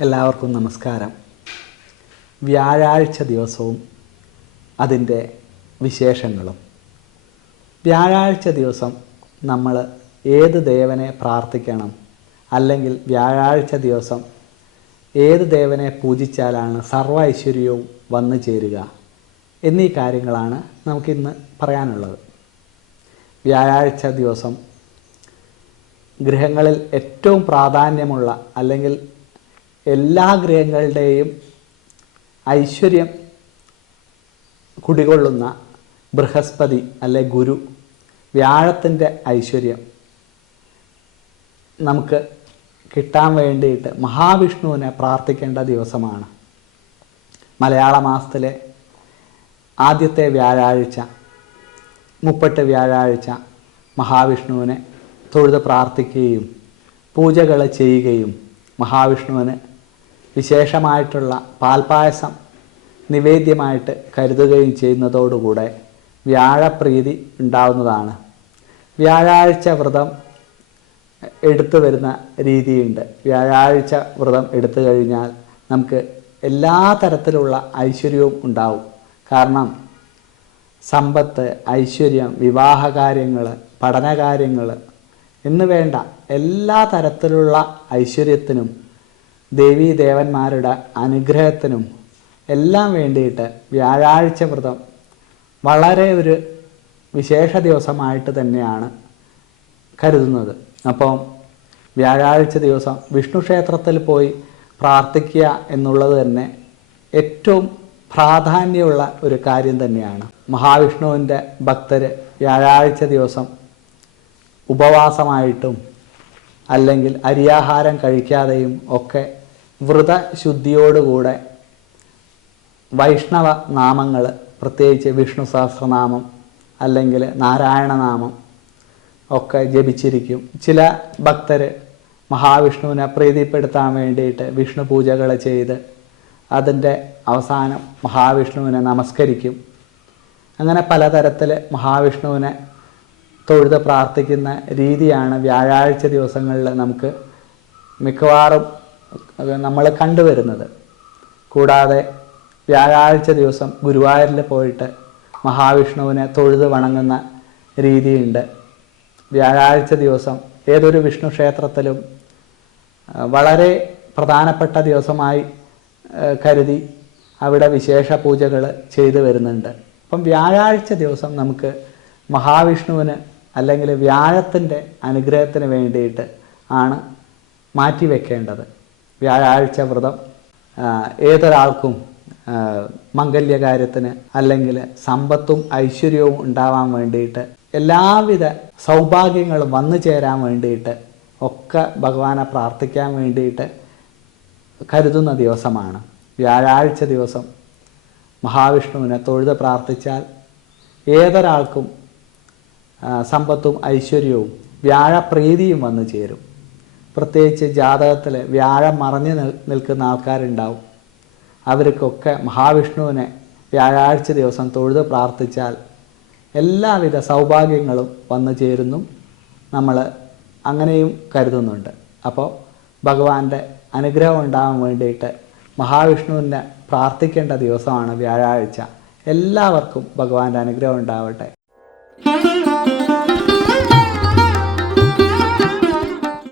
എല്ലാവർക്കും നമസ്കാരം. വ്യാഴാഴ്ച ദിവസവും അതിൻ്റെ വിശേഷങ്ങളും. വ്യാഴാഴ്ച ദിവസം നമ്മൾ ഏത് ദേവനെ പ്രാർത്ഥിക്കണം, അല്ലെങ്കിൽ വ്യാഴാഴ്ച ദിവസം ഏത് ദേവനെ പൂജിച്ചാലാണ് സർവ്വ ഐശ്വര്യവും വന്നു ചേരുക എന്നീ കാര്യങ്ങളാണ് നമുക്കിന്ന് പറയാനുള്ളത്. വ്യാഴാഴ്ച ദിവസം ഗ്രഹങ്ങളിൽ ഏറ്റവും പ്രാധാന്യമുള്ള, അല്ലെങ്കിൽ എല്ലാ ഗ്രഹങ്ങളുടെയും ഐശ്വര്യം കുടികൊള്ളുന്ന ബൃഹസ്പതി അല്ലെ ഗുരു, വ്യാഴത്തിൻ്റെ ഐശ്വര്യം നമുക്ക് കിട്ടാൻ വേണ്ടിയിട്ട് മഹാവിഷ്ണുവിനെ പ്രാർത്ഥിക്കേണ്ട ദിവസമാണ്. മലയാള മാസത്തിലെ ആദ്യത്തെ വ്യാഴാഴ്ച, മുപ്പട്ട് വ്യാഴാഴ്ച മഹാവിഷ്ണുവിനെ തൊഴുത് പ്രാർത്ഥിക്കുകയും പൂജകൾ ചെയ്യുകയും മഹാവിഷ്ണുവിന് വിശേഷമായിട്ടുള്ള പാൽപ്പായസം നിവേദ്യമായിട്ട് കരുതുകയും ചെയ്യുന്നതോടുകൂടെ വ്യാഴപ്രീതി ഉണ്ടാവുന്നതാണ്. വ്യാഴാഴ്ച വ്രതം എടുത്തു വരുന്ന രീതിയുണ്ട്. വ്യാഴാഴ്ച വ്രതം എടുത്തു കഴിഞ്ഞാൽ നമുക്ക് എല്ലാ തരത്തിലുള്ള ഐശ്വര്യവും ഉണ്ടാവും. കാരണം സമ്പത്ത്, ഐശ്വര്യം, വിവാഹകാര്യങ്ങൾ, പഠനകാര്യങ്ങൾ എന്ന് വേണ്ട എല്ലാ തരത്തിലുള്ള ഐശ്വര്യത്തിനും ദേവീ ദേവന്മാരുടെ അനുഗ്രഹത്തിനും എല്ലാം വേണ്ടിയിട്ട് വ്യാഴാഴ്ച വ്രതം വളരെ ഒരു വിശേഷ ദിവസമായിട്ട് തന്നെയാണ് കരുതുന്നത്. അപ്പം വ്യാഴാഴ്ച ദിവസം വിഷ്ണു ക്ഷേത്രത്തിൽ പോയി പ്രാർത്ഥിക്കുക എന്നുള്ളത് തന്നെ ഏറ്റവും പ്രാധാന്യമുള്ള ഒരു കാര്യം തന്നെയാണ്. മഹാവിഷ്ണുവിൻ്റെ ഭക്തർ വ്യാഴാഴ്ച ദിവസം ഉപവാസമായിട്ടും അല്ലെങ്കിൽ അരിയാഹാരം കഴിക്കാതെയും ഒക്കെ വ്രതശുദ്ധിയോടുകൂടെ വൈഷ്ണവ നാമങ്ങൾ, പ്രത്യേകിച്ച് വിഷ്ണു സഹസ്രനാമം അല്ലെങ്കിൽ നാരായണനാമം ഒക്കെ ജപിച്ചിരിക്കും. ചില ഭക്തർ മഹാവിഷ്ണുവിനെ പ്രീതിപ്പെടുത്താൻ വേണ്ടിയിട്ട് വിഷ്ണു പൂജകൾ ചെയ്ത് അതിൻ്റെ അവസാനം മഹാവിഷ്ണുവിനെ നമസ്കരിക്കും. അങ്ങനെ പലതരത്തിൽ മഹാവിഷ്ണുവിനെ തൊഴുത് പ്രാർത്ഥിക്കുന്ന രീതിയാണ് വ്യാഴാഴ്ച ദിവസങ്ങളിൽ നമുക്ക് മിക്കവാറും നമ്മൾ കണ്ടുവരുന്നത്. കൂടാതെ വ്യാഴാഴ്ച ദിവസം ഗുരുവായൂരിൽ പോയിട്ട് മഹാവിഷ്ണുവിനെ തൊഴുത് വണങ്ങുന്ന രീതിയുണ്ട്. വ്യാഴാഴ്ച ദിവസം ഏതൊരു വിഷ്ണു ക്ഷേത്രത്തിലും വളരെ പ്രധാനപ്പെട്ട ദിവസമായി കരുതി അവിടെ വിശേഷ പൂജകൾ ചെയ്തു വരുന്നുണ്ട്. അപ്പം വ്യാഴാഴ്ച ദിവസം നമുക്ക് മഹാവിഷ്ണുവിന് അല്ലെങ്കിൽ വ്യാഴത്തിൻ്റെ അനുഗ്രഹത്തിന് വേണ്ടിയിട്ട് ആണ് മാറ്റിവെക്കേണ്ടത്. വ്യാഴാഴ്ച വ്രതം ഏതൊരാൾക്കും മംഗല്യകാര്യത്തിന് അല്ലെങ്കിൽ സമ്പത്തും ഐശ്വര്യവും ഉണ്ടാവാൻ വേണ്ടിയിട്ട്, എല്ലാവിധ സൗഭാഗ്യങ്ങളും വന്നു ചേരാൻ വേണ്ടിയിട്ട് ഒക്കെ ഭഗവാനെ പ്രാർത്ഥിക്കാൻ വേണ്ടിയിട്ട് കരുതുന്ന ദിവസമാണ്. വ്യാഴാഴ്ച ദിവസം മഹാവിഷ്ണുവിനെ തൊഴുത് പ്രാർത്ഥിച്ചാൽ ഏതൊരാൾക്കും സമ്പത്തും ഐശ്വര്യവും വ്യാഴപ്രീതിയും വന്നു ചേരും. പ്രത്യേകിച്ച് ജാതകത്തിൽ വ്യാഴം മറഞ്ഞു നിൽക്കുന്ന ആൾക്കാരുണ്ടാവും. അവർക്കൊക്കെ മഹാവിഷ്ണുവിനെ വ്യാഴാഴ്ച ദിവസം തൊഴുത് പ്രാർത്ഥിച്ചാൽ എല്ലാവിധ സൗഭാഗ്യങ്ങളും വന്നു ചേരുന്നു. നമ്മൾ അങ്ങനെയും കരുതുന്നുണ്ട്. അപ്പോൾ ഭഗവാന്റെ അനുഗ്രഹം ഉണ്ടാകാൻ വേണ്ടിയിട്ട് മഹാവിഷ്ണുവിനെ പ്രാർത്ഥിക്കേണ്ട ദിവസമാണ് വ്യാഴാഴ്ച. എല്ലാവർക്കും ഭഗവാന്റെ അനുഗ്രഹം ഉണ്ടാവട്ടെ.